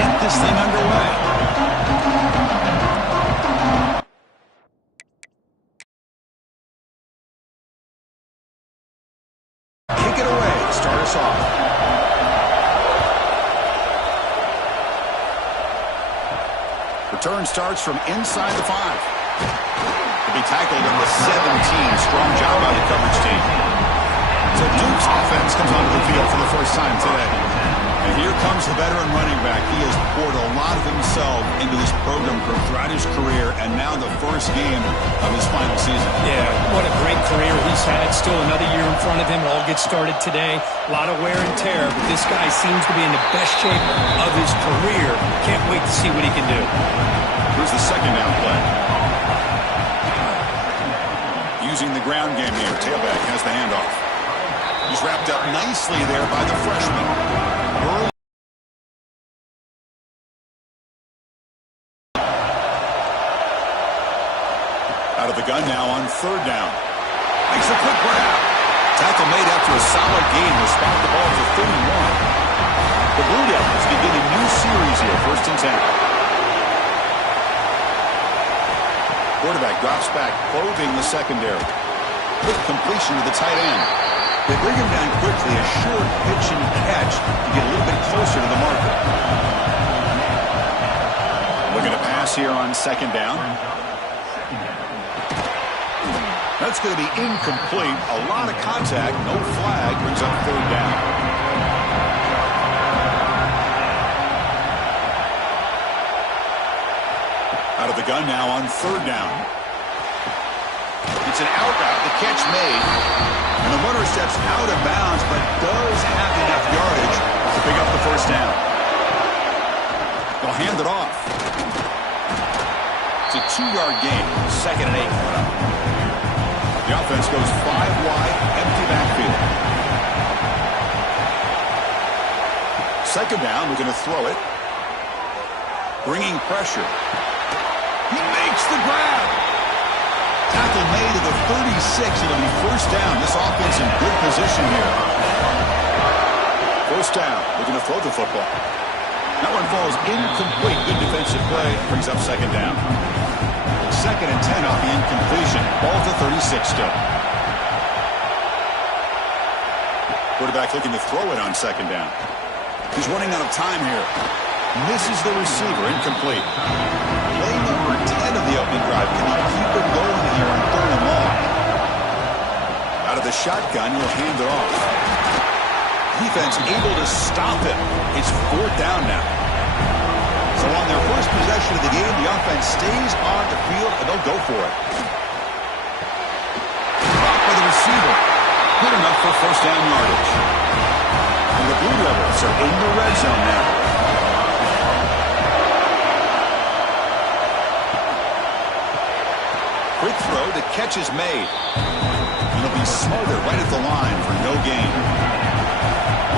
get this thing underway. Kick it away to start us off. Return starts from inside the 5. To be tackled in the 17. Strong job by the coverage team. So Duke's offense comes onto the field for the first time today. And here comes the veteran running back. He has poured a lot of himself into this program throughout his career, and now the first game of his final season. Yeah, what a great career he's had. Still another year in front of him. It all gets started today. A lot of wear and tear, but this guy seems to be in the best shape of his career. Can't wait to see what he can do. Here's the second down play. Using the ground game here. Tailback has the handoff. He's wrapped up nicely there by the freshman. Out of the gun now on third down. Makes a quick grab. Tackle made after a solid gain. Will spot the ball for 31. The Blue Devils begin a new series here. 1st and 10. Quarterback drops back, clothing the secondary. Quick completion to the tight end. They bring him down quickly. A short pitch and catch to get a little bit closer to the marker. Looking to pass here on 2nd down. That's going to be incomplete. A lot of contact. No flag. Brings up 3rd down. Out of the gun now on 3rd down. It's an out route. The catch made. And the runner steps out of bounds, but does have enough yardage to pick up the 1st down. They'll hand it off. It's a 2-yard gain. 2nd and 8 coming up. The offense goes 5 wide, empty backfield. 2nd down, we're going to throw it. Bringing pressure. He makes the grab. Tackle made at the 36. It'll be 1st down. This offense in good position here. 1st down. We're going to throw the football. That one falls incomplete. Good defensive play. Brings up 2nd down. 2nd and 10 off the incompletion. Ball to 36 still. Quarterback looking to throw it on 2nd down. He's running out of time here. Misses the receiver. Incomplete. Play number 10 of the opening drive. Can he keep it going here on 3rd and long? Out of the shotgun, he'll hand it off. Defense able to stop it. It's 4th down now. So on their first possession of the game, the offense stays on the field, and they'll go for it. Blocked by the receiver. Good enough for 1st down yardage. And the Blue Devils are in the red zone now. Quick throw, the catch is made. And it'll be smothered right at the line for no gain.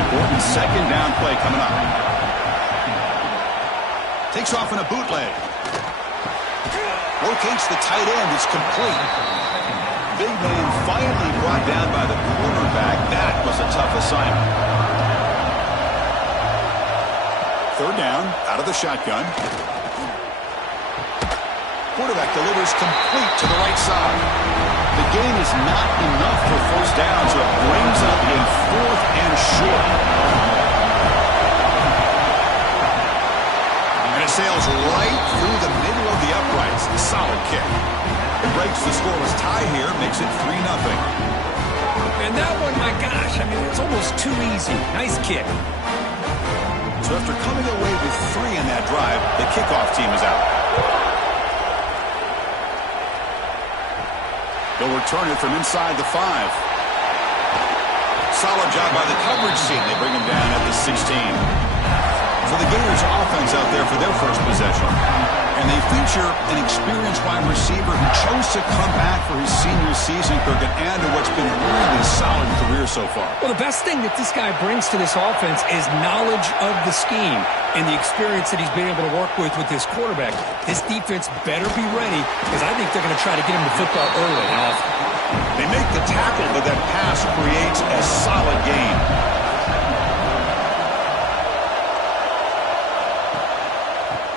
Important 2nd down play coming up. Takes off in a bootleg. Locates the tight end. It's complete. Big man finally brought down by the quarterback. That was a tough assignment. 3rd down, out of the shotgun. Quarterback delivers complete to the right side. The gain is not enough for 1st down, so it brings up a 4th and short. And it sails right through the middle of the uprights. A solid kick. It breaks the scoreless tie here, makes it 3-0. And that one, my gosh, I mean, it's almost too easy. Nice kick. So after coming away with 3 in that drive, the kickoff team is out. They'll return it from inside the 5. Solid job by the coverage team. They bring him down at the 16. So the Gators offense out there for their first possession. And they feature an experienced wide receiver who chose to come back for his senior season, Kirk, and add to what's been a really solid career so far. Well, the best thing that this guy brings to this offense is knowledge of the scheme and the experience that he's been able to work with this quarterback. This defense better be ready, because I think they're going to try to get him the football early and often. They make the tackle, but that pass creates a solid gain.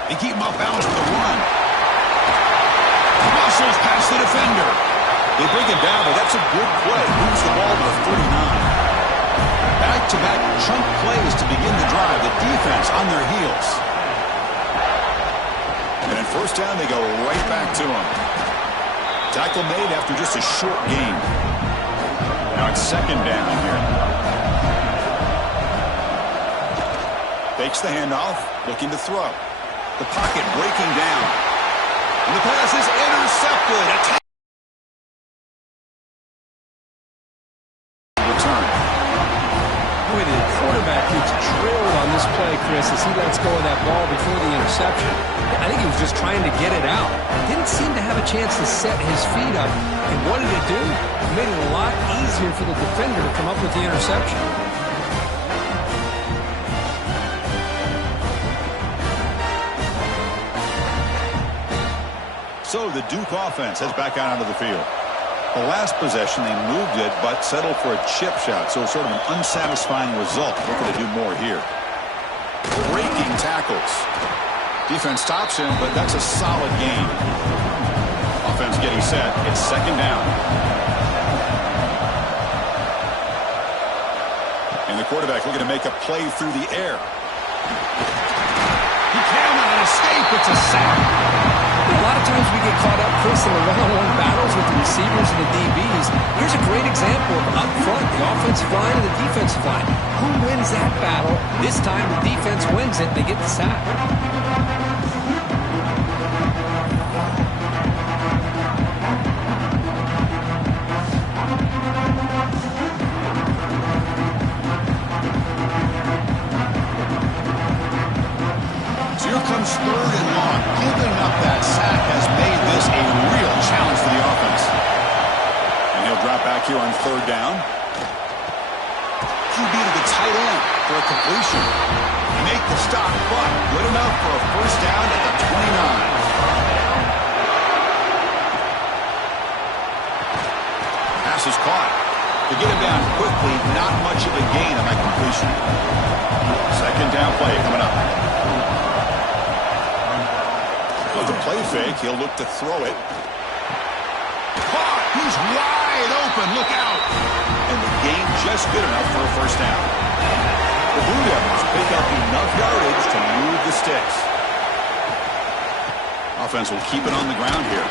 They keep him off balance with a run. Muscles past the defender. They bring him down, but that's a good play. Moves the ball to the 39. Back-to-back chunk plays to begin the drive. The defense on their heels. And in first down, they go right back to him. Tackle made after just a short gain. Now it's second down here. Fakes the handoff, looking to throw. The pocket breaking down. And the pass is intercepted. Return. Boy, the quarterback gets drilled on this play, Chris, as he lets go of that ball before the interception. I think he was just trying to get it out. Didn't seem to have a chance to set his feet up. And what did it do? It made it a lot easier for the defender to come up with the interception. So the Duke offense heads back out onto the field. The last possession, they moved it, but settled for a chip shot. So sort of an unsatisfying result. Looking to do more here. Breaking tackles. Defense stops him, but that's a solid gain. Offense getting set. It's second down. And the quarterback looking to make a play through the air. He cannot escape. It's a sack. A lot of times we get caught up, Chris, in the one-on-one battles with the receivers and the DBs. Here's a great example of up front, the offensive line and the defensive line. Who wins that battle? This time the defense wins it. They get the sack. Third and long. Giving up that sack has made this a real challenge for the offense. And he'll drop back here on third down. QB to the tight end for a completion. Make the stop, but good enough for a first down at the 29. Pass is caught. To get him down quickly, not much of a gain on that completion. Second down play coming up. The play fake, he'll look to throw it. Caught! He's wide open, look out! And the gain just good enough for a first down. The Blue Devils pick up enough yardage to move the sticks. Offense will keep it on the ground here.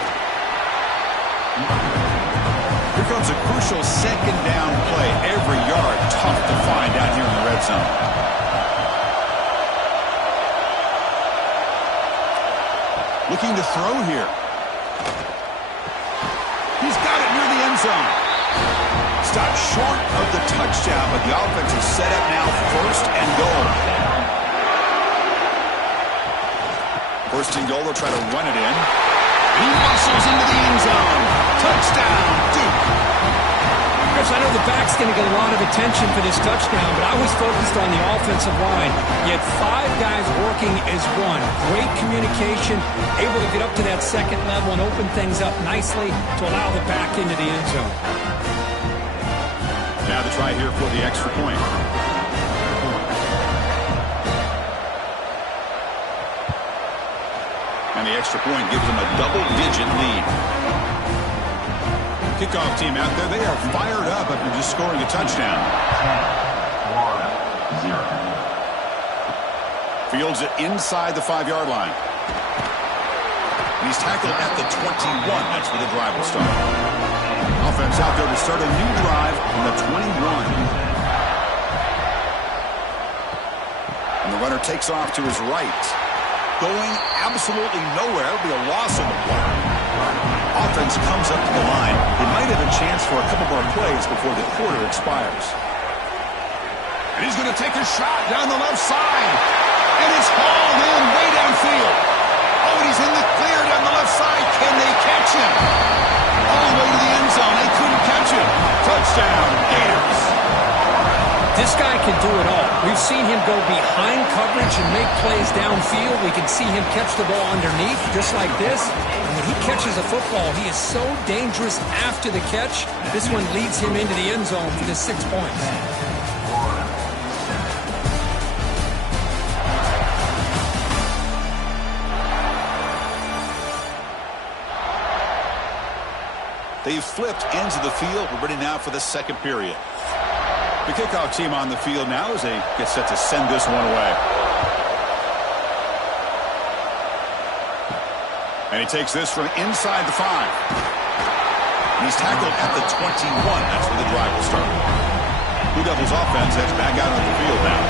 Here comes a crucial second down play. Every yard tough to find down here in the red zone. Looking to throw here. He's got it near the end zone. Stopped short of the touchdown, but the offense is set up now first and goal. First and goal, they'll try to run it in. He muscles into the end zone. Touchdown, Duke. Chris, I know the back's going to get a lot of attention for this touchdown, but I was focused on the offensive line. You had 5 guys working as one. Great communication, able to get up to that second level and open things up nicely to allow the back into the end zone. Now the try here for the extra point. And the extra point gives them a double-digit lead. Kickoff team out there, they are fired up after just scoring a touchdown. 10-0. Fields it inside the 5-yard line. He's tackled at the 21. That's where the drive will start. Offense out there to start a new drive on the 21. And the runner takes off to his right. Going absolutely nowhere. It'll be a loss of the play. Offense comes up to the line. They might have a chance for a couple more plays before the quarter expires. And he's going to take a shot down the left side. And it's hauled in way downfield. Oh, and he's in the clear down the left side. Can they catch him? All the way to the end zone. They couldn't catch him. Touchdown, Gators. This guy can do it all. We've seen him go behind coverage and make plays downfield. We can see him catch the ball underneath, just like this. And when he catches a football, he is so dangerous after the catch. This one leads him into the end zone for the 6 points. They've flipped ends of the field. We're ready now for the second period. The kickoff team on the field now as they get set to send this one away. And he takes this from inside the 5. And he's tackled at the 21. That's where the drive will start. Blue Devils offense heads back out on the field now.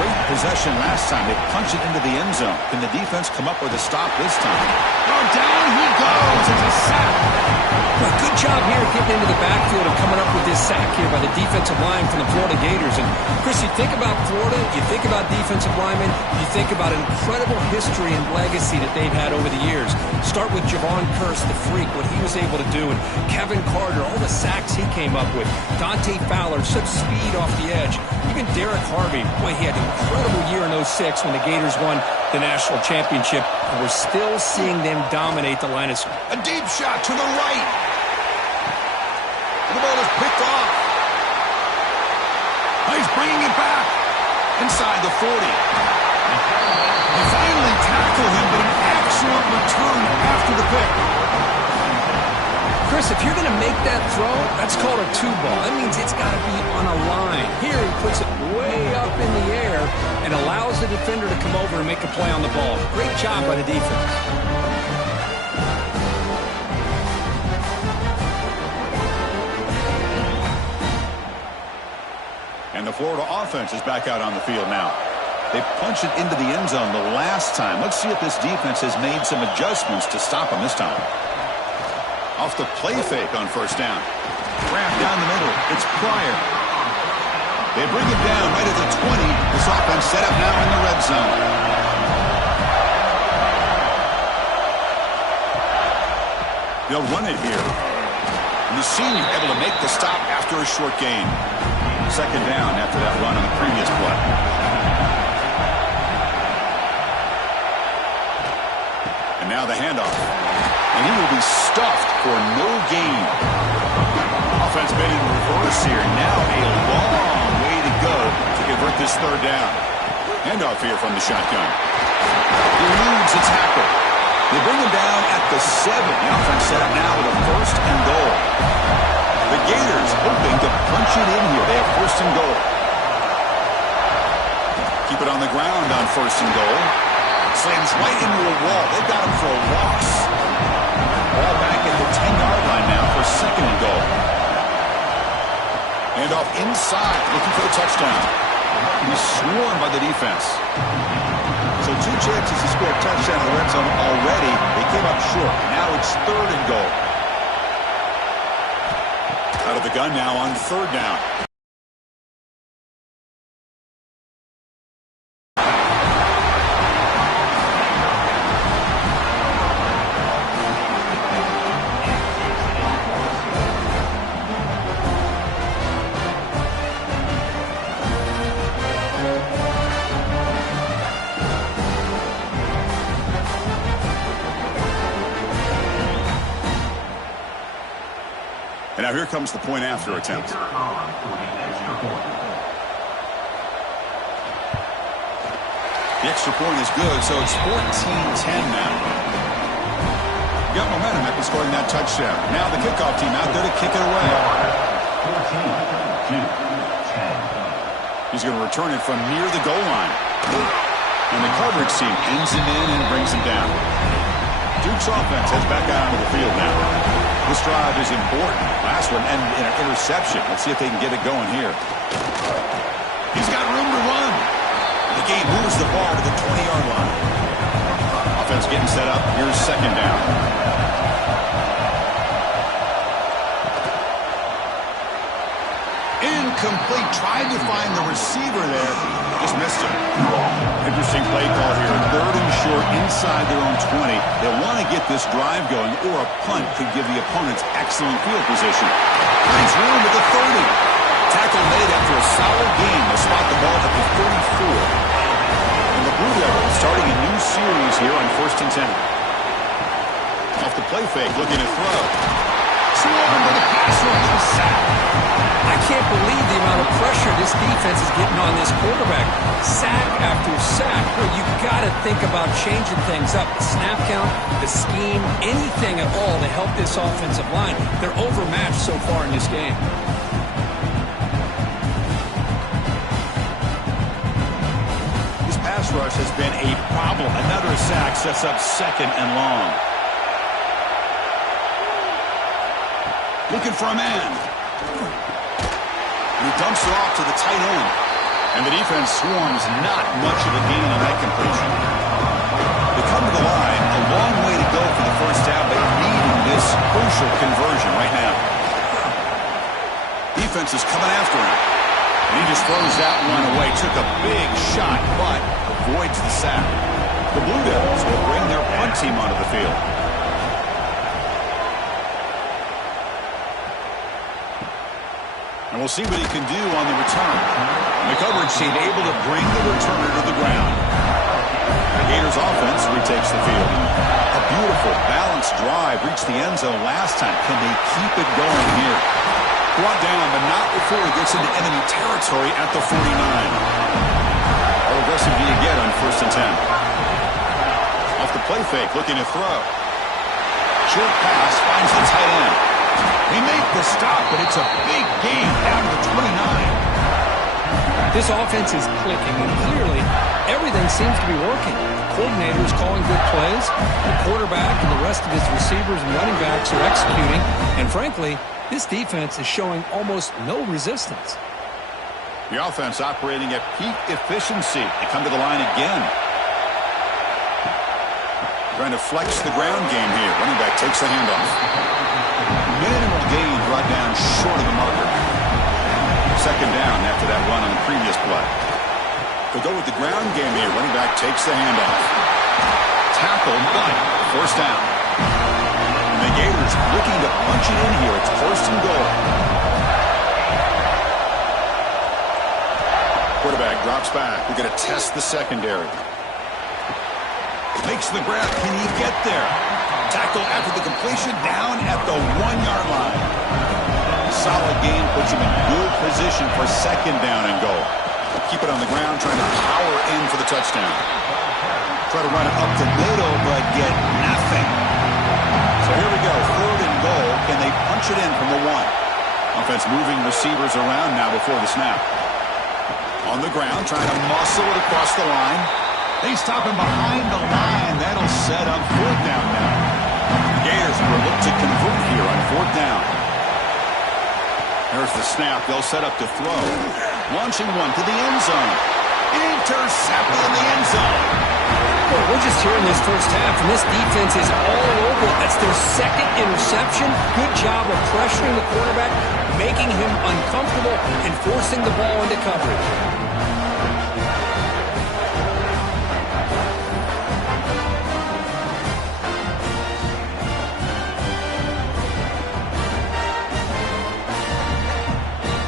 Great possession last time. They punch it into the end zone. Can the defense come up with a stop this time? Oh, down he goes. It's a sack. Well, good job here getting into the backfield and coming up with this sack here by the defensive line from the Florida Gators. And, Chris, you think about Florida, you think about defensive linemen, you think about an incredible history and legacy that they've had over the years. Start with Javon Kearse, the freak, what he was able to do, and Kevin Carter, all the sacks he came up with. Dante Fowler, such speed off the edge. Even Derek Harvey, boy, he had an incredible year in 06 when the Gators won the national championship. And we're still seeing them dominate the line of scrimmage. A deep shot to the right. The ball is picked off. He's bringing it back inside the 40. They finally tackle him, but an excellent return after the pick. Chris, if you're going to make that throw, that's called a two ball. That means it's got to be on a line. Here he puts it way up in the air and allows the defender to come over and make a play on the ball. Great job by the defense. And the Florida offense is back out on the field now. They punched it into the end zone the last time. Let's see if this defense has made some adjustments to stop them this time. Off the play fake on first down. Wrapped down the middle. It's Pryor. They bring it down right at the 20. This offense set up now in the red zone. They'll run it here. And the senior able to make the stop after a short gain. Second down after that run on the previous play. And now the handoff. And he will be stuffed for no gain. Offense made it in reverse here. Now a long way to go to convert this third down. Handoff here from the shotgun. He eludes a tackle. They bring him down at the 7. The offense set up now with a first and goal. The Gators hoping to punch it in here. They have first and goal. Keep it on the ground on first and goal. Slams right into a wall. They've got him for a loss. Ball back at the 10-yard line now for second and goal. And off inside, looking for the touchdown. He's swarmed by the defense. So 2 chances to score a touchdown in the red zone already. They came up short. Now it's third and goal. Out of the gun now on third down. And now here comes the point after attempt. The extra point is good, so it's 14-10 now. Got momentum after scoring that touchdown. Now the kickoff team out there to kick it away. 14-10. He's going to return it from near the goal line. And the coverage team ends him in and brings him down. Duke's offense heads back out onto the field now. This drive is important. Last one ended in an interception. Let's see if they can get it going here. He's got room to run. The game moves the ball to the 20-yard line. Offense getting set up. Here's second down. Incomplete. Tried to find the receiver there. Just missed him. Interesting play call here. Third and short inside their own 20. They want to get this drive going, or a punt could give the opponents excellent field position. Finds room at the 30. Tackle made after a solid gain. They'll spot the ball at the 34. And the Blue Devils starting a new series here on 1st and 10. Off the play fake, looking to throw. swarmed with a pass rush. A sack. I can't believe the amount of pressure this defense is getting on this quarterback. Sack after sack. Well, you got to think about changing things up. The snap count, the scheme, anything at all to help this offensive line. They're overmatched so far in this game. This pass rush has been a problem. Another sack sets up 2nd and long. Looking for a man. And he dumps it off to the tight end. And the defense swarms, not much of a gain on that completion. They come to the line, a long way to go for the first down, but needing this crucial conversion right now. Defense is coming after him. And he just throws that one away. Took a big shot, but avoids the sack. The Blue Devils will bring their punt team onto the field. And we'll see what he can do on the return. The coverage team able to bring the returner to the ground. The Gators offense retakes the field. A beautiful, balanced drive reached the end zone last time. Can they keep it going here? Brought down, but not before he gets into enemy territory at the 49. How aggressive do you get on 1st and 10? Off the play fake, looking to throw. Short pass finds the tight end. They make the stop, but it's a big gain down to the 29. This offense is clicking, and clearly everything seems to be working. The coordinator is calling good plays. The quarterback and the rest of his receivers and running backs are executing. And frankly, this defense is showing almost no resistance. The offense operating at peak efficiency. They come to the line again. Trying to flex the ground game here. Running back takes the handoff. Minimal gain brought down short of the marker. 2nd down after that run on the previous play. They go with the ground game here. Running back takes the handoff. Tackled, but 1st down. And the Gators looking to punch it in here. It's 1st and goal. Quarterback drops back. We're going to test the secondary. Makes the grab. Can he get there? Tackle after the completion down at the 1-yard line. Solid gain puts him in good position for 2nd down and goal. Keep it on the ground, trying to power in for the touchdown. Try to run it up the middle, but get nothing. So here we go, 3rd and goal. Can they punch it in from the 1? Offense moving receivers around now before the snap. On the ground, trying to muscle it across the line. They stop him behind the line. That'll set up 4th down now. The Gators will look to convert here on 4th down. There's the snap. They'll set up to throw. Launching one to the end zone. Intercepted in the end zone. Well, we're just here in this first half, and this defense is all over. That's their 2nd interception. Good job of pressuring the quarterback, making him uncomfortable, and forcing the ball into coverage.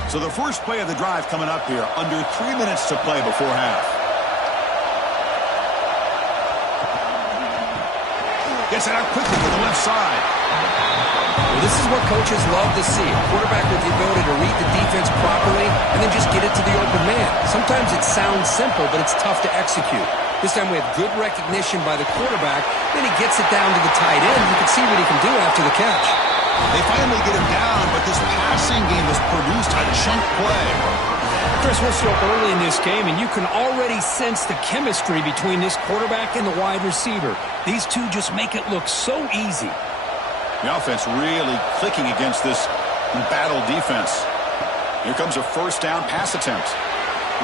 So the first play of the drive coming up here, under 3 minutes to play before half. Gets it out quickly to the left side. Well, this is what coaches love to see. A quarterback with the ability to read the defense properly and then just get it to the open man. Sometimes it sounds simple, but it's tough to execute. This time we have good recognition by the quarterback. Then he gets it down to the tight end. You can see what he can do after the catch. They finally get him down, but this passing game has produced a chunk play. Chris, we're still early in this game, and you can already sense the chemistry between this quarterback and the wide receiver. These two just make it look so easy. The offense really clicking against this embattled defense. Here comes a 1st down pass attempt.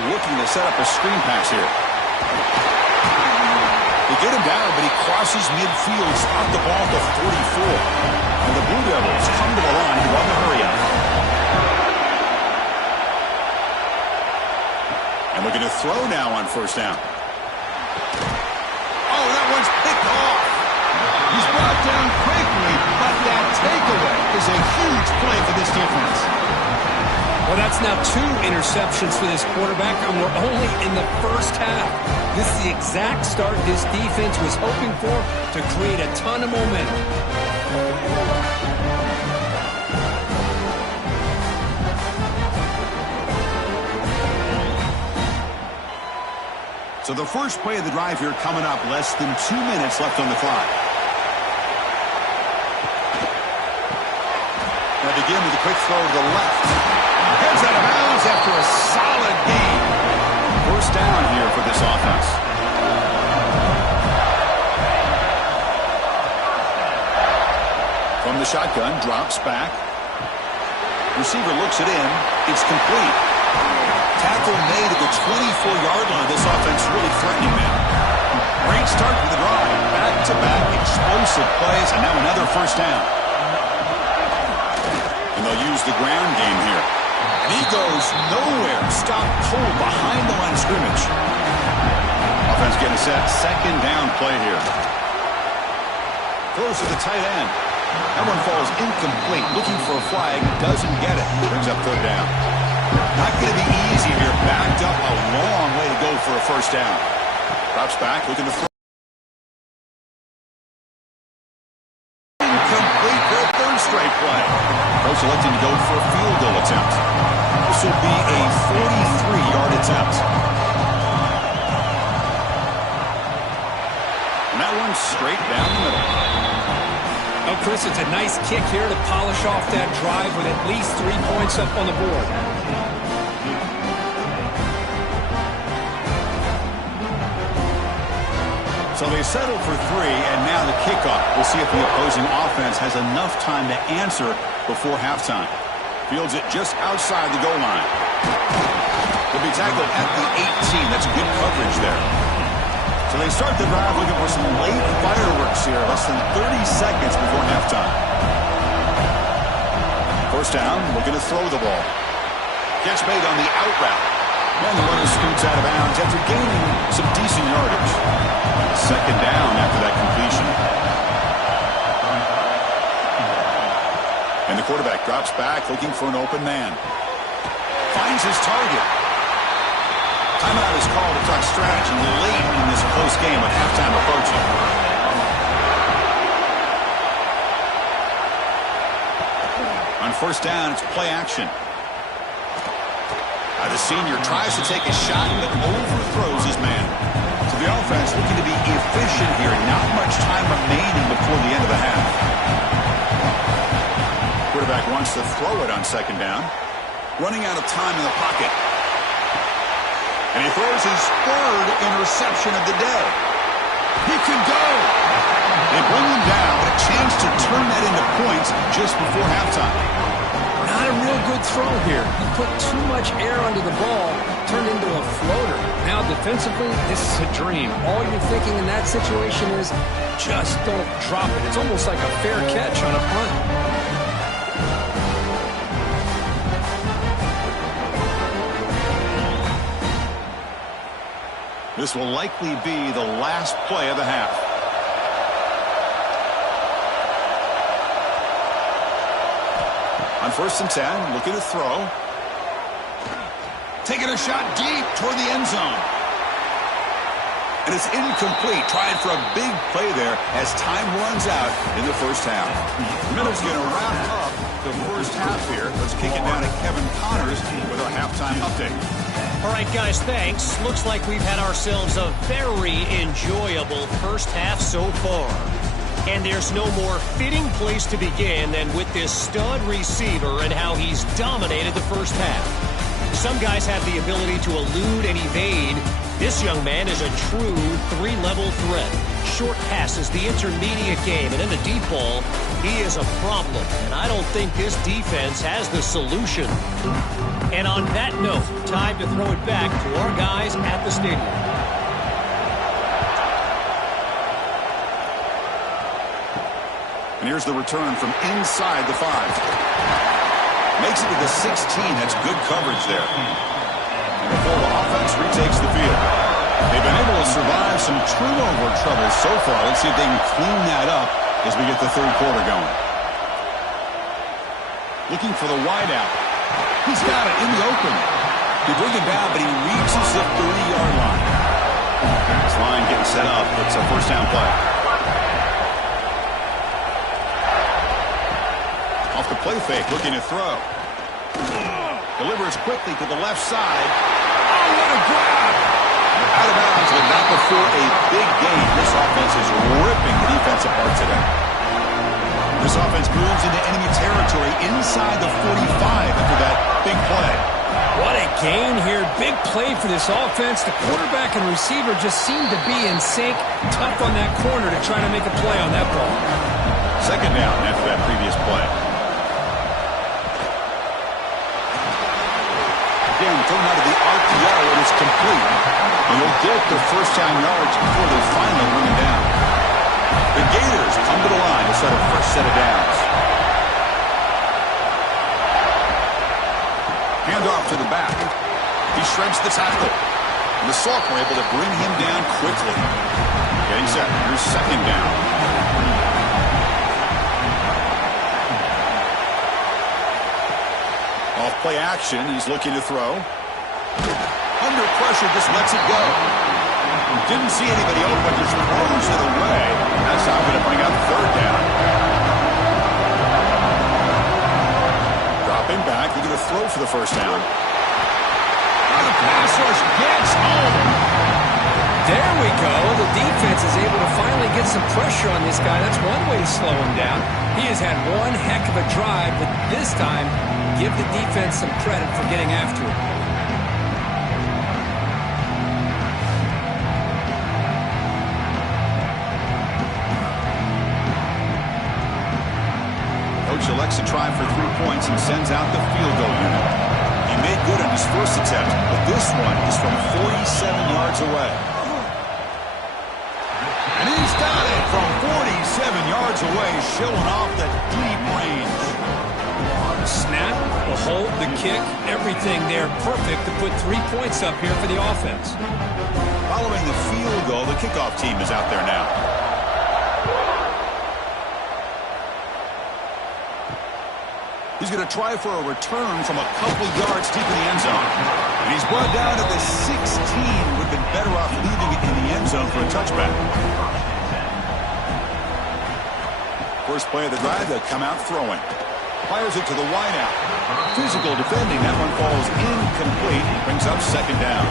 Looking to set up a screen pass here. They get him down, but he crosses midfield, stop the ball to 44. And the Blue Devils come to the line to run the hurry up. And looking to throw now on 1st down. Oh, that one's picked off. He's brought down quickly, but that takeaway is a huge play for this defense. Well, that's now 2 interceptions for this quarterback, and we're only in the first half. This is the exact start this defense was hoping for to create a ton of momentum. So the first play of the drive here coming up, less than 2 minutes left on the clock. They begin with a quick throw to the left. Heads out of bounds after a solid gain. First down here for this offense. From the shotgun, drops back. Receiver looks it in. It's complete. Tackle made at the 24-yard line. This offense really threatening them. Great start to the drive. Back-to-back explosive plays, and now another first down. And they'll use the ground game here. And he goes nowhere. Stop cold behind the line of scrimmage. Offense getting set. Second down play here. Throws to the tight end. That one falls incomplete. Looking for a flag. Doesn't get it. Brings up third down. Not going to be easy here. Backed up a long way to go for a first down. Drops back. Looking to throw. Incomplete for a third straight play. Coach electing to go for a field goal attempt. This will be a 43-yard attempt. And that one's straight down the middle. Oh, Chris, it's a nice kick here to polish off that drive with at least 3 points up on the board. So they settle for 3, and now the kickoff. We'll see if the opposing offense has enough time to answer before halftime. Fields it just outside the goal line. He'll be tackled at the 18. That's good coverage there. So they start the drive looking for some late fireworks here, less than 30 seconds before halftime. First down, looking to throw the ball. Catch made on the out route. And the runner scoots out of bounds after gaining some decent yardage. Second down after that completion. And the quarterback drops back looking for an open man. Finds his target. Timeout is called to talk strategy late in this close game with halftime approaching. On first down, it's play action. The senior tries to take a shot but overthrows his man. So the offense looking to be efficient here. Not much time remaining before the end of the half. Quarterback wants to throw it on second down. Running out of time in the pocket. And he throws his third interception of the day. He can go. They bring him down. A chance to turn that into points just before halftime. Not a real good throw here. He put too much air under the ball, turned into a floater. Now defensively, this is a dream. All you're thinking in that situation is just don't drop it. It's almost like a fair catch on a punt. This will likely be the last play of the half. On first and 10, looking to throw. Taking a shot deep toward the end zone. And it's incomplete. Trying for a big play there as time runs out in the first half. Miller's going to wrap up the first half here. Let's kick it down to Kevin Connors with our halftime update. All right, guys, thanks. Looks like we've had ourselves a very enjoyable first half so far. And there's no more fitting place to begin than with this stud receiver and how he's dominated the first half. Some guys have the ability to elude and evade. This young man is a true three-level threat. Short passes, the intermediate game, and in the deep ball, he is a problem. And I don't think this defense has the solution. And on that note, time to throw it back to our guys at the stadium. And here's the return from inside the 5. Makes it to the 16. That's good coverage there. And the Florida offense retakes the field. They've been able to survive some turnover trouble so far. Let's see if they can clean that up as we get the third quarter going. Looking for the wideout. He's got it in the open. They bring it down, but he reaches the 30-yard line. This line getting set up. It's a first down play. Off the play fake, looking to throw. Delivers quickly to the left side. Oh, what a grab! Out of bounds, but not before a big gain. This offense is ripping the defense apart today. This offense moves into enemy territory inside the 45 after that big play. What a gain here. Big play for this offense. The quarterback and receiver just seem to be in sync. Tough on that corner to try to make a play on that ball. Second down after that previous play. Again, thrown out of the RPO, and it's complete. And they'll get their first-time yards before they finally bring him down. The Gators come to the line to set a first set of downs. Handoff to the back. He shreds the tackle. And the sophomore able to bring him down quickly. Getting set. Here's second down. Off play action. He's looking to throw. Under pressure, just lets it go. Didn't see anybody open, just throws it away. That's not going to bring up third down. Dropping back, they're going to throw for the first down. And the pass rush gets home. There we go. The defense is able to finally get some pressure on this guy. That's one way to slow him down. He has had one heck of a drive, but this time, give the defense some credit for getting after it. Coach elects to try for 3 points and sends out the field goal unit. He made good on his first attempt, but this one is from 47 yards away. And he's got it from 47 yards away, showing off the deep range. Snap, the hold, the kick, everything there perfect to put 3 points up here for the offense. Following the field goal, the kickoff team is out there now. He's going to try for a return from a couple yards deep in the end zone. And he's brought down to the 16. Would have been better off leaving it in the end zone for a touchback. First play of the drive, they'll come out throwing. Fires it to the wideout. Physical defending. That one falls incomplete. Brings up second down.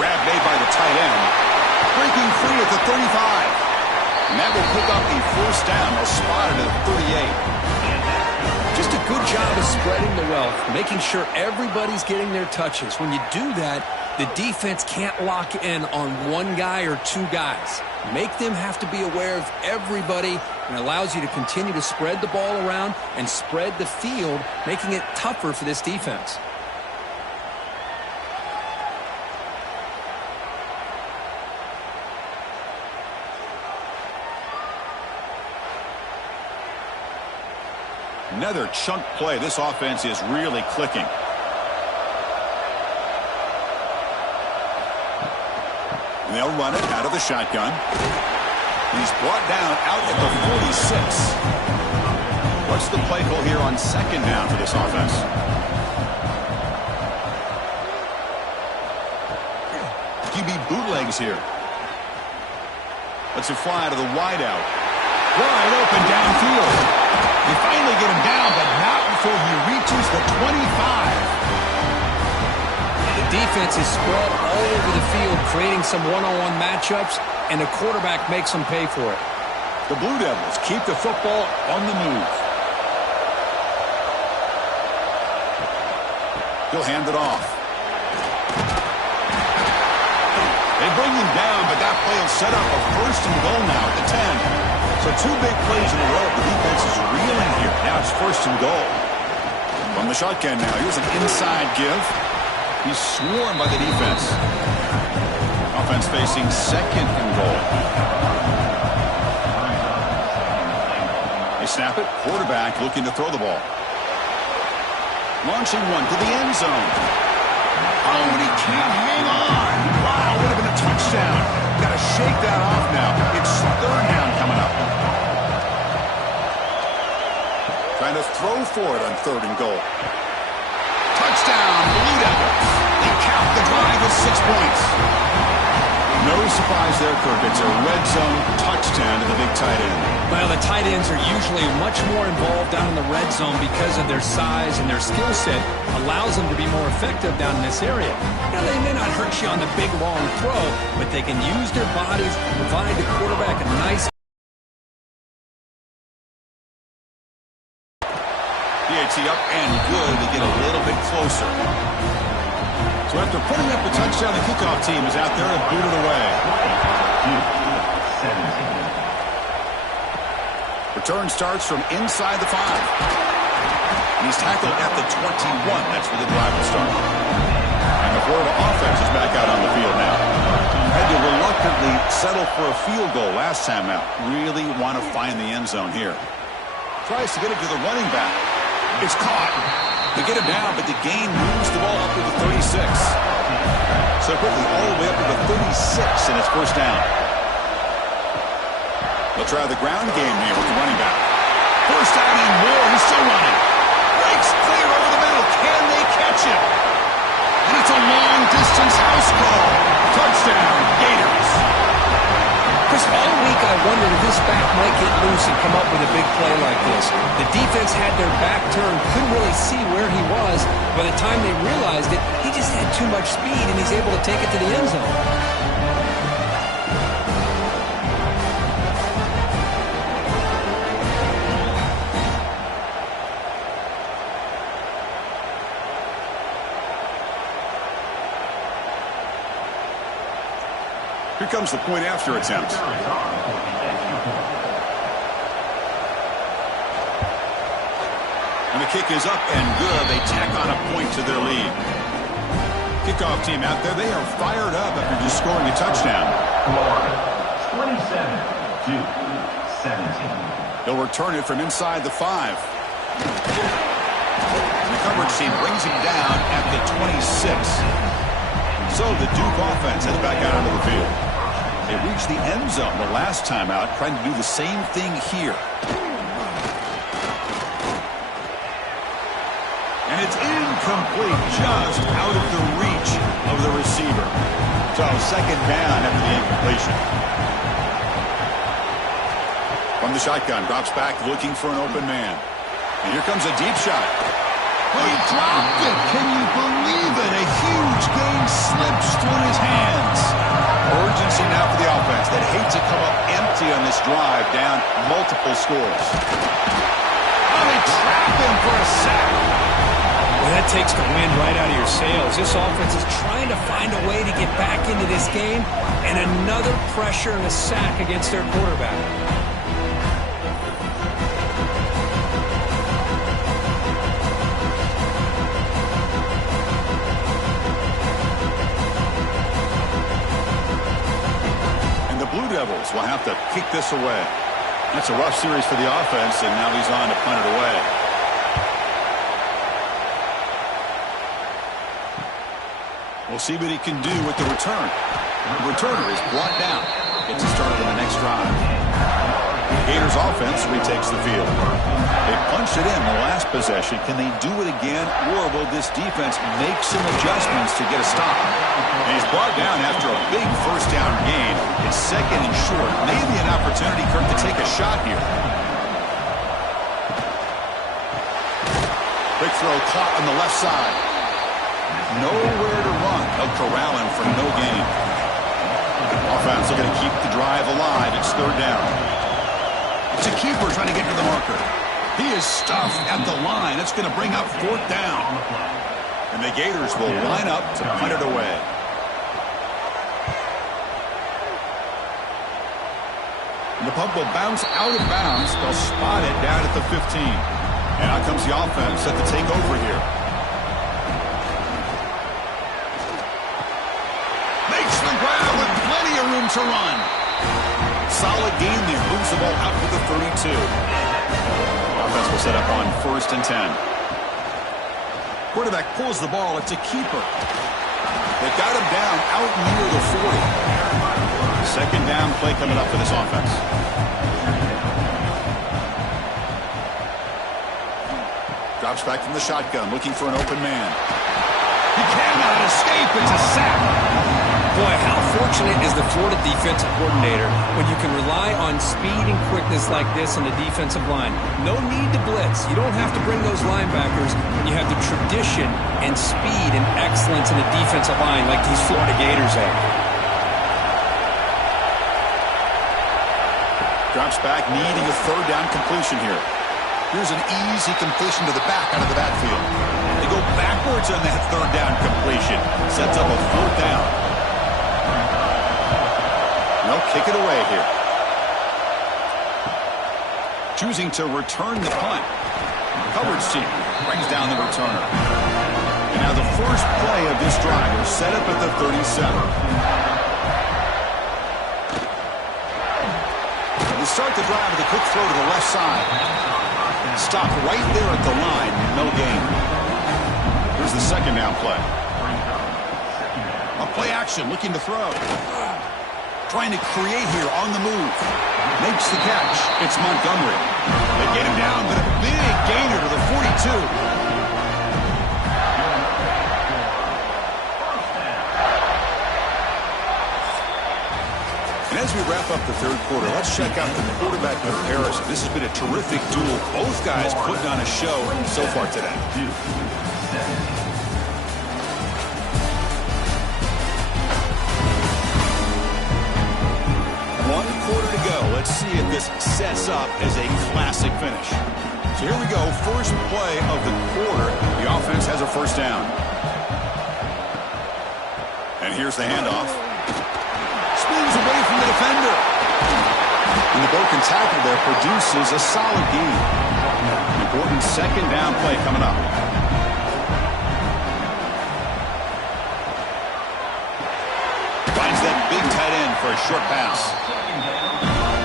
Grab made by the tight end. Breaking free at the 35. And that will pick up a first down. They'll spot it at 38. Just a good job of spreading the wealth, making sure everybody's getting their touches. When you do that, the defense can't lock in on one guy or two guys. Make them have to be aware of everybody, and allows you to continue to spread the ball around and spread the field, making it tougher for this defense. Another chunk play. This offense is really clicking. And they'll run it out of the shotgun. He's brought down out at the 46. What's the play call here on second down for this offense? QB bootlegs here. Lets it fly to the wideout. Wide open downfield. They finally get him down, but not before he reaches the 25. The defense is spread all over the field, creating some one-on-one matchups, and the quarterback makes them pay for it. The Blue Devils keep the football on the move. He'll hand it off. They bring him down, but that play will set up a first and goal now at the 10. So two big plays in a row. The defense is reeling here. Now it's first and goal. From the shotgun now. Here's an inside give. He's swarmed by the defense. Offense facing second and goal. They snap it. Quarterback looking to throw the ball. Launching one to the end zone. Oh, and he can't hang on. Wow, would have been a touchdown. Got to shake that off now. It's third down coming up. Trying to throw for it on third and goal. Touchdown, Blue Devils. They count the drive with 6 points. No surprise there, Kirk. It's a red zone touchdown to the big tight end. Well, the tight ends are usually much more involved down in the red zone because of their size and their skill set allows them to be more effective down in this area. Now, they may not hurt you on the big, long throw, but they can use their bodies to provide the quarterback a nice PAT up and good. They get a little bit closer. So after putting up the touchdown, the kickoff team is out there and boot it away. 17. Return starts from inside the 5. And he's tackled at the 21. That's where the drive will start. And the Florida offense is back out on the field now. Had to reluctantly settle for a field goal last time out. Really want to find the end zone here. Tries to get it to the running back. It's caught. They get him down, but the gain moves the ball up to the 36. So quickly all the way up to the 36, and it's first down. They'll try the ground game here with the running back. First down and more. He's still running. Breaks clear over the middle. Can they catch him? And it's a long-distance house call. Touchdown, Gators. Chris, all week I wondered if this back might get loose and come up with a big play like this. The defense had their back turned, couldn't really see where he was. By the time they realized it, he just had too much speed, and he's able to take it to the end zone. Here comes the point after attempt. And the kick is up and good. They tack on a point to their lead. Kickoff team out there, they are fired up after just scoring a touchdown. 27-17. They'll return it from inside the 5. The coverage team brings him down at the 26. So the Duke offense heads back out onto the field. They reached the end zone the last time out, trying to do the same thing here. And it's incomplete, just out of the reach of the receiver. So second down after the incompletion. From the shotgun, drops back looking for an open man. And here comes a deep shot. He dropped it. Can you believe it? A huge gain slips through his hands. Urgency now for the offense. They'd hate to come up empty on this drive, down multiple scores. Oh, they trap him for a sack. Well, that takes the wind right out of your sails. This offense is trying to find a way to get back into this game, and another pressure and a sack against their quarterback. Devils will have to kick this away. That's a rough series for the offense, and now he's on to punt it away. We'll see what he can do with the return. The returner is brought down. Gets it started on the next drive. Gators offense retakes the field. They punched it in the last possession. Can they do it again, or will this defense make some adjustments to get a stop? And he's brought down after a big first down gain. It's second and short. Maybe an opportunity, Kirk, to take a shot here. Quick throw caught on the left side. Nowhere to run. They'll corral him for no gain. Offense looking to keep the drive alive. It's third down. It's a keeper trying to get to the marker. He is stuffed at the line. It's going to bring up fourth down. And the Gators will line up to punt it away. And the punt will bounce out of bounds. They'll spot it down at the 15. And out comes the offense set to take over here. Makes the grab with plenty of room to run. Solid gain there. Moves the ball out to the 32. Offense will set up on 1st and 10. Quarterback pulls the ball. It's a keeper. They've got him down out near the 40. Second down play coming up for this offense. Drops back from the shotgun, looking for an open man. He cannot escape. It's a sack. Boy, how fortunate fortunate as the Florida defensive coordinator when you can rely on speed and quickness like this on the defensive line. No need to blitz. You don't have to bring those linebackers when you have the tradition and speed and excellence in the defensive line like these Florida Gators have. Drops back, needing a third down completion here. Here's an easy completion to the back out of the backfield. They go backwards on that third down completion. Sets up a fourth down. They'll kick it away here. Choosing to return the punt. Coverage team brings down the returner. And now the first play of this drive is set up at the 37. They start the drive with a quick throw to the left side. Stop right there at the line. No gain. Here's the second down play. A play action, looking to throw. Trying to create here on the move. Makes the catch. It's Montgomery. They get him down, but a big gainer to the 42. And as we wrap up the third quarter, let's check out the quarterback comparison. This has been a terrific duel. Both guys putting on a show so far today. One quarter to go. Let's see if this sets up as a classic finish. So here we go. First play of the quarter. The offense has a first down. And here's the handoff. Spins away from the defender. And the broken tackle there produces a solid gain. Important second down play coming up. Finds that big tight end for a short pass.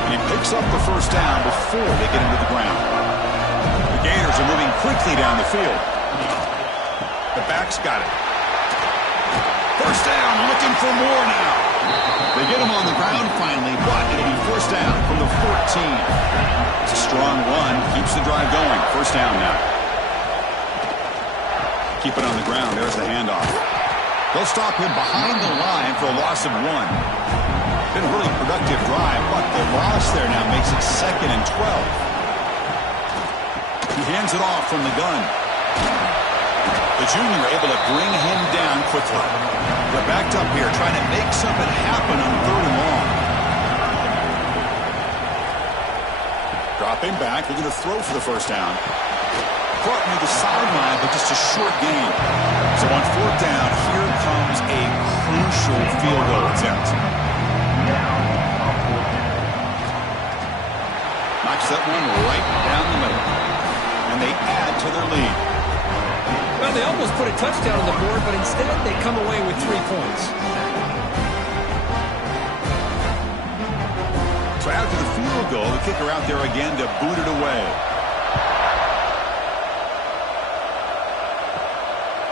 And he picks up the first down before they get him to the ground. The Gators are moving quickly down the field. The back's got it. First down, looking for more now. They get him on the ground finally, but it'll be first down from the 14. It's a strong run, keeps the drive going. First down now. Keep it on the ground. There's the handoff. They'll stop him behind the line for a loss of 1. Been a really productive drive, but the loss there now makes it 2nd and 12. He hands it off from the gun. The junior able to bring him down quickly. They're backed up here, trying to make something happen on 3rd and long. Dropping back, looking to throw for the first down. Caught near the sideline, but just a short gain. So on 4th down, here comes a crucial field goal attempt. Knocks that one right down the middle. And they add to their lead. Well, they almost put a touchdown on the board, but instead they come away with 3 points. So after the field goal, the kicker out there again to boot it away.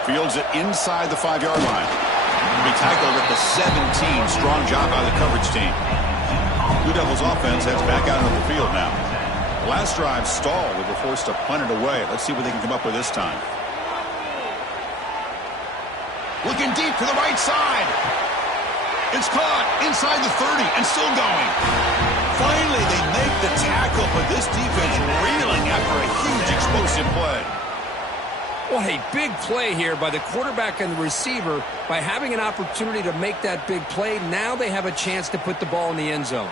Fields it inside the 5-yard line. Be tackled at the 17. Strong job by the coverage team. Blue Devils offense heads back out onto the field now. The last drive stalled. They were forced to punt it away. Let's see what they can come up with this time. Looking deep to the right side. It's caught inside the 30 and still going. Finally, they make the tackle, but this defense reeling after a huge explosive play. What a big play here by the quarterback and the receiver. By having an opportunity to make that big play, now they have a chance to put the ball in the end zone.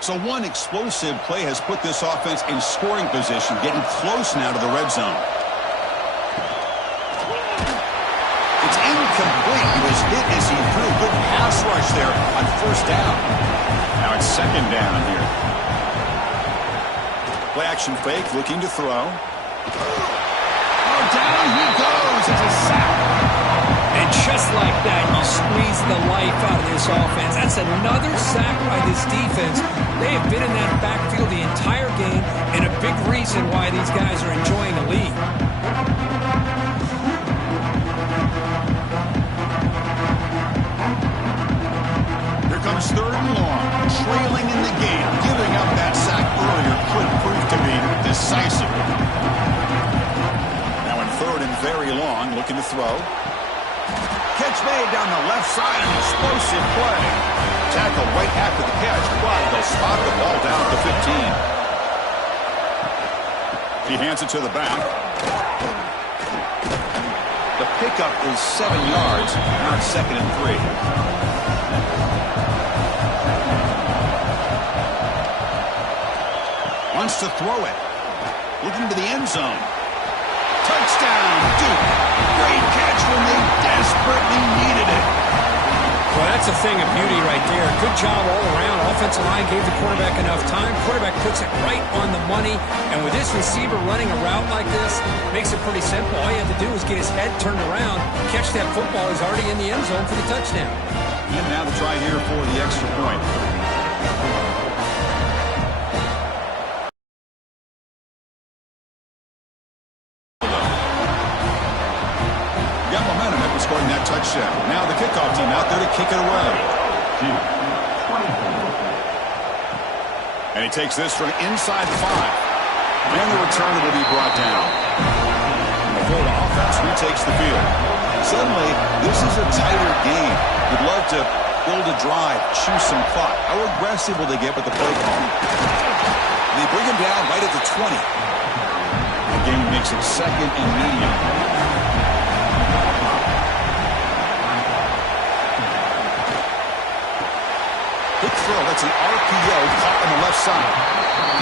So one explosive play has put this offense in scoring position, getting close now to the red zone. It's incomplete. He was hit as he threw. Good pass rush there on 1st down. Now it's 2nd down here. Play action fake, looking to throw. Oh, down he goes. It's a sack. And just like that, you squeeze the life out of this offense. That's another sack by this defense. They have been in that backfield the entire game, and a big reason why these guys are enjoying the lead. Here comes 3rd and long. Trailing in the game. Giving up that sack earlier could prove to be throw. Catch made down the left side, an explosive play. Tackled right after the catch, but they'll spot the ball down at the 15. He hands it to the back. The pickup is 7 yards, now it's 2nd and 3. Wants to throw it. Looking to the end zone. Touchdown, Duke. Great catch when they desperately needed it. Well, that's a thing of beauty right there. Good job all around. Offensive line gave the quarterback enough time. Quarterback puts it right on the money. And with this receiver running a route like this, makes it pretty simple. All you have to do is get his head turned around, catch that football. He's already in the end zone for the touchdown. And now the try here for the extra point. Got momentum after scoring that touchdown. Now the kickoff team out there to kick it away. And he takes this from inside the 5. And the return will be brought down. The Florida offense retakes the field. Suddenly, this is a tighter game. Would love to build a drive, choose some clock. How aggressive will they get with the play call? And they bring him down right at the 20. The game makes it 2nd and medium. Quick throw, that's an RPO caught on the left side.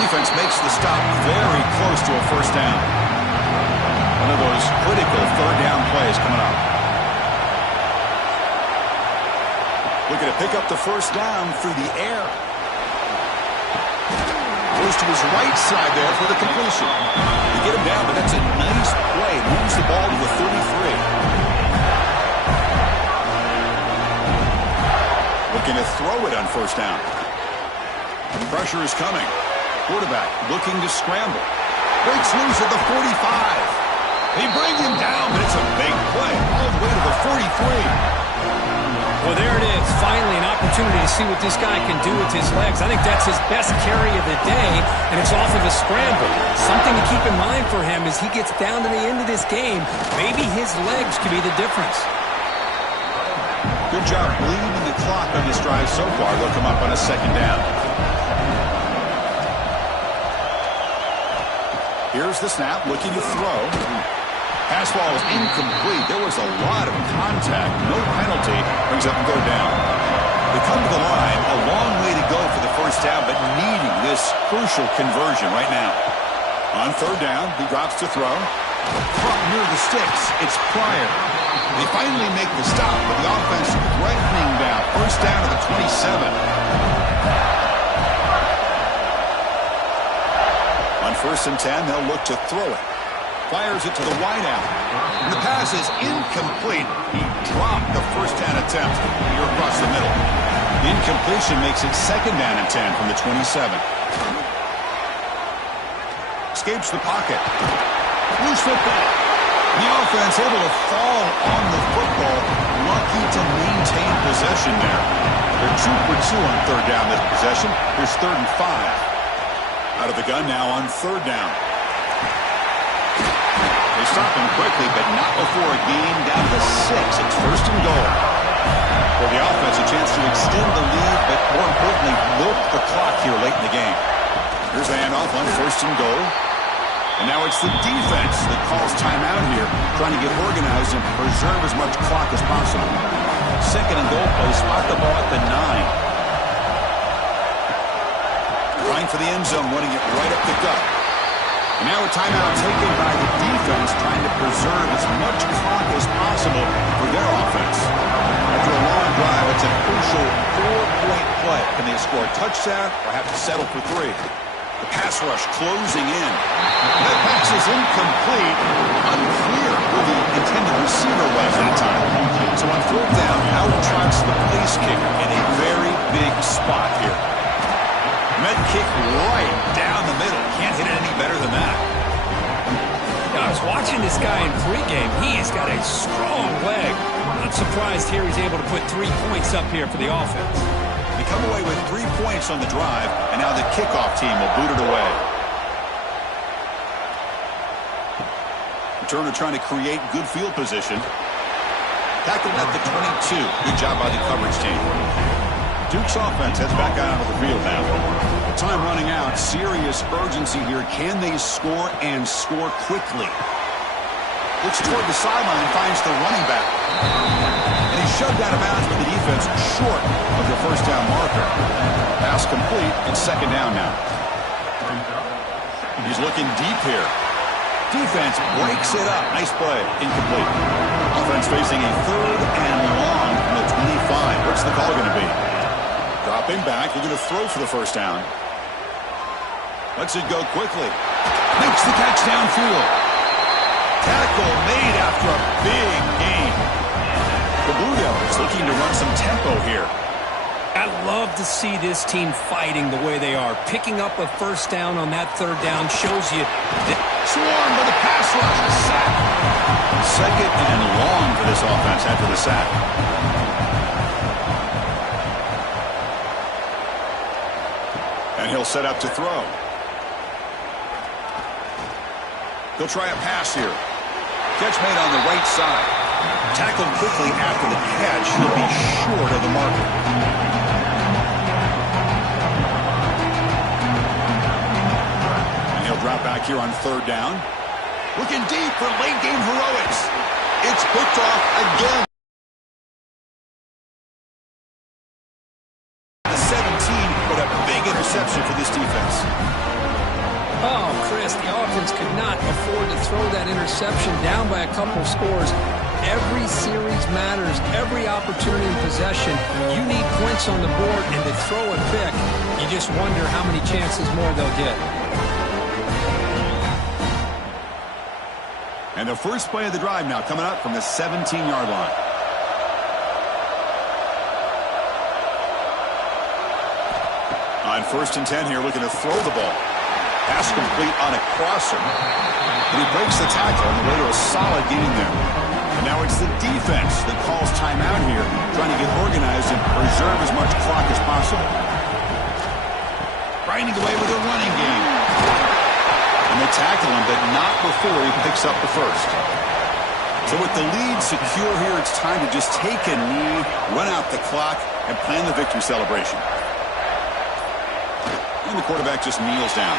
Defense makes the stop very close to a first down. One of those critical third down plays coming up. Looking to pick up the first down through the air. Goes to his right side there for the completion. They get him down, but that's a nice play. Moves the ball to the 33. Looking to throw it on first down. Pressure is coming. Quarterback looking to scramble. Breaks loose at the 45. They bring him down, but it's a big play. All the way to the 43. Well, there it is. Finally, an opportunity to see what this guy can do with his legs. I think that's his best carry of the day, and it's off of a scramble. Something to keep in mind for him as he gets down to the end of this game. Maybe his legs could be the difference. Good job bleeding the clock on this drive so far. They'll come up on a second down. Here's the snap, looking to throw. Pass ball is incomplete. There was a lot of contact. No penalty. Brings up third down. They come to the line. A long way to go for the first down, but needing this crucial conversion right now. On third down, he drops to throw. Caught near the sticks. It's Pryor. They finally make the stop, but the offense threatening down. First down to the 27. On 1st and 10, they'll look to throw it. Fires it to the wideout. And the pass is incomplete. He dropped the first down attempt here across the middle. The incompletion makes it 2nd down and 10 from the 27. Escapes the pocket. Loose football. The offense able to fall on the football. Lucky to maintain possession there. They're 2 for 2 on third down this possession. Here's 3rd and 5. Out of the gun now on third down. They stop him quickly, but not before a gain down to 6. It's 1st and goal. For the offense, a chance to extend the lead, but more importantly, milk the clock here late in the game. Here's the handoff on 1st and goal. And now it's the defense that calls timeout here, trying to get organized and preserve as much clock as possible. 2nd and goal play, spot the ball at the 9. Trying for the end zone, running it right up the gut. And now a timeout taken by the defense, trying to preserve as much clock as possible for their offense. After a long drive, it's a crucial 4-point play. Can they score a touchdown or have to settle for 3? The pass rush closing in. That pass is incomplete. Unclear who the intended receiver was that time. So on 4th down, out trots the place kicker in a very big spot here. Med kick right down the middle. Can't hit it any better than that. Now, I was watching this guy in pregame. He has got a strong leg. Not surprised here he's able to put 3 points up here for the offense. They come away with 3 points on the drive, and now the kickoff team will boot it away. returner trying to create good field position. Tackled at the 22. Good job by the coverage team. Duke's offense heads back out onto the field now. Time running out. Serious urgency here. Can they score and score quickly? Looks toward the sideline and finds the running back. And he's shoved out of bounds by the defense short of the first down marker. Pass complete and second down now. He's looking deep here. Defense breaks it up. Nice play. Incomplete. Offense facing a third and long from the 25. What's the call going to be? Dropping back. He's going to throw for the first down. Lets it go quickly. Makes the catch downfield. Tackle made after a big gain. The Blue Devils looking to run some tempo here. I love to see this team fighting the way they are. Picking up a first down on that third down shows you that. Swarmed by the pass rush. A sack. Second and long for this offense after the sack. And he'll set up to throw. He'll try a pass here. Catch made on the right side. Tackled quickly after the catch. He'll be short of the marker. Drop back here on third down. Looking deep for late game heroics. It's picked off again. The 17, but a big interception for this defense. Oh, Chris, the offense could not afford to throw that interception down by a couple scores. Every series matters. Every opportunity in possession. You need points on the board, and to throw a pick, you just wonder how many chances more they'll get. And the first play of the drive now coming up from the 17-yard line. On 1st and 10 here, looking to throw the ball. Pass complete on a crosser. And he breaks the tackle on the way to a solid gain there. And now it's the defense that calls timeout here, trying to get organized and preserve as much clock as possible. Grinding away with a running game. And they tackle him, but not before he picks up the first. So with the lead secure here, it's time to just take a knee, run out the clock, and plan the victory celebration. And the quarterback just kneels down.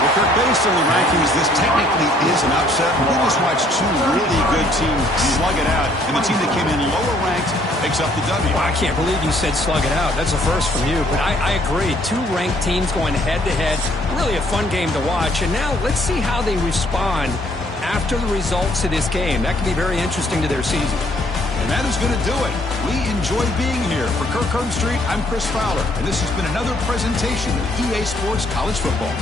Well, Kirk, based on the rankings, this technically is an upset. We just watched two really good teams slug it out, and the team that came in lower ranked picks up the W. Well, I can't believe you said slug it out. That's a first from you. But I agree. Two ranked teams going head-to-head. Really a fun game to watch. And now let's see how they respond after the results of this game. That could be very interesting to their season. And that is going to do it. We enjoy being here. For Kirk Herbstreit, I'm Chris Fowler, and this has been another presentation of EA Sports College Football.